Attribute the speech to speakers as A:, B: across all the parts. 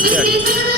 A: கட்டினே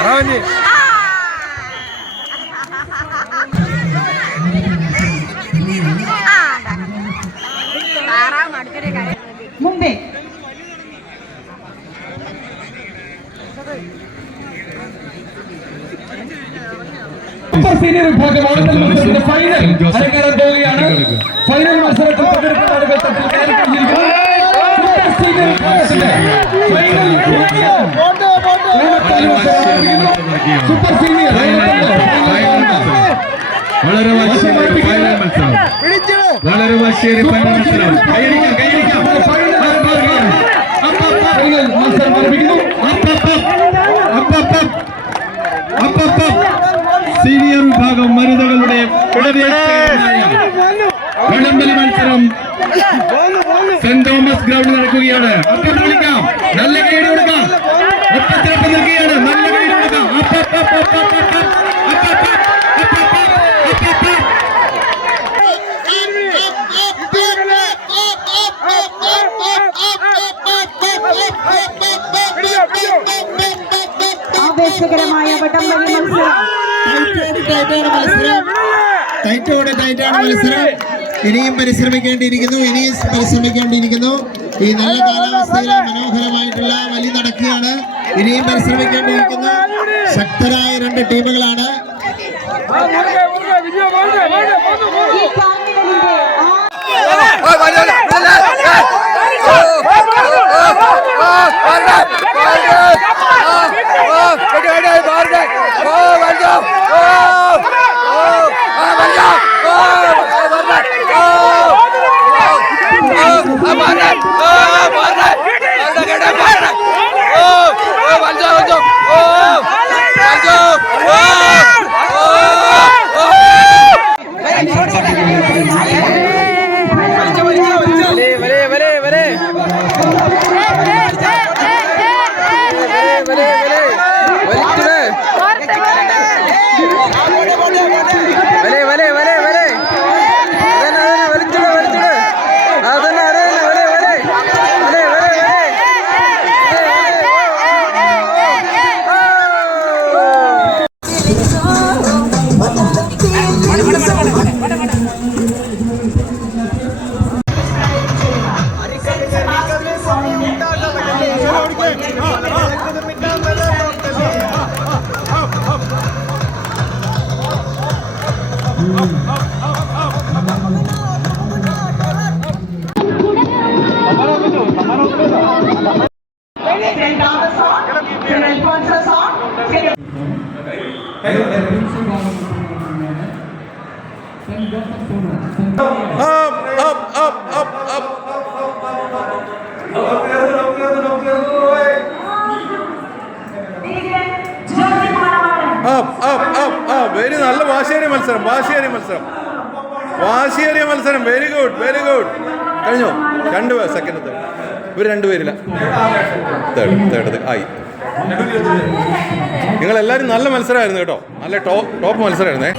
A: అరవండి Mumbai
B: super senior വിഭാഗം ഓണത്തിൽ മത്സരത്തിന്റെ ഫൈനൽ അരങ്ങേറാൻ പോവുകയാണ് ഫൈനൽ മത്സരത്തിൽ പങ്കെടുക്കുന്ന ആളുകൾ തട്ടിൽ സൂപ്പർ സീനിയർ വിഭാഗത്തിന്റെ ഫൈനൽ സൂപ്പർ സീനിയർ
C: വളരെ വശ്യേറിയ ഫൈനൽ മത്സരം വളരെ വശ്യേറിയ ഫൈനൽ മത്സരം. കൈയടിക്കാം കൈയടിക്കാം
B: ഫൈനൽ ഫൈനൽ മത്സരം ആരംഭിക്കുന്നു
C: സീനിയർ വിഭാഗം വനിതകളുടെ പിടവേറ്റകരമായ വടംവലി മത്സരം സെന്റ് തോമസ് ഗ്രൗണ്ട് നടക്കുകയാണ് അപ്പം വിളിക്കാം നല്ല കൈയ്യടി കൊടുക്കാം ഒപ്പത്തിനൊപ്പം നിൽക്കുകയാണ് നല്ല കൈയ്യടി കൊടുക്കാം.
A: ആവേശകരമായ വടംവലി മത്സരം
D: ടൈറ്റോടെ ടൈറ്റാണ് മത്സരം. ഇനിയും പരിശ്രമിക്കേണ്ടിയിരിക്കുന്നു ഇനിയും പരിശ്രമിക്കേണ്ടിയിരിക്കുന്നു. ഈ നല്ല കാലാവസ്ഥയിൽ മനോഹരമായിട്ടുള്ള വലി നടക്കുകയാണ്. ഇനിയും പരിശ്രമിക്കേണ്ടിയിരിക്കുന്നു. ശക്തരായ രണ്ട് ടീമുകളാണ്.
A: Up, up, up,
E: up. നല്ല വാശിയേറിയ മത്സരം വാശിയേറിയ മത്സരം. വാശിയേറിയ മത്സരം. വെരി ഗുഡ് വെരി ഗുഡ് കഴിഞ്ഞോ? രണ്ട് സെക്കൻഡ് തേർഡ് ഇവർ രണ്ടുപേരില്ല തേർഡ് തേർഡ് ആയി. നിങ്ങൾ എല്ലാവരും നല്ല മത്സരമായിരുന്നു കേട്ടോ. നല്ല ടോപ്പ് ടോപ്പ് മത്സരമായിരുന്നേ.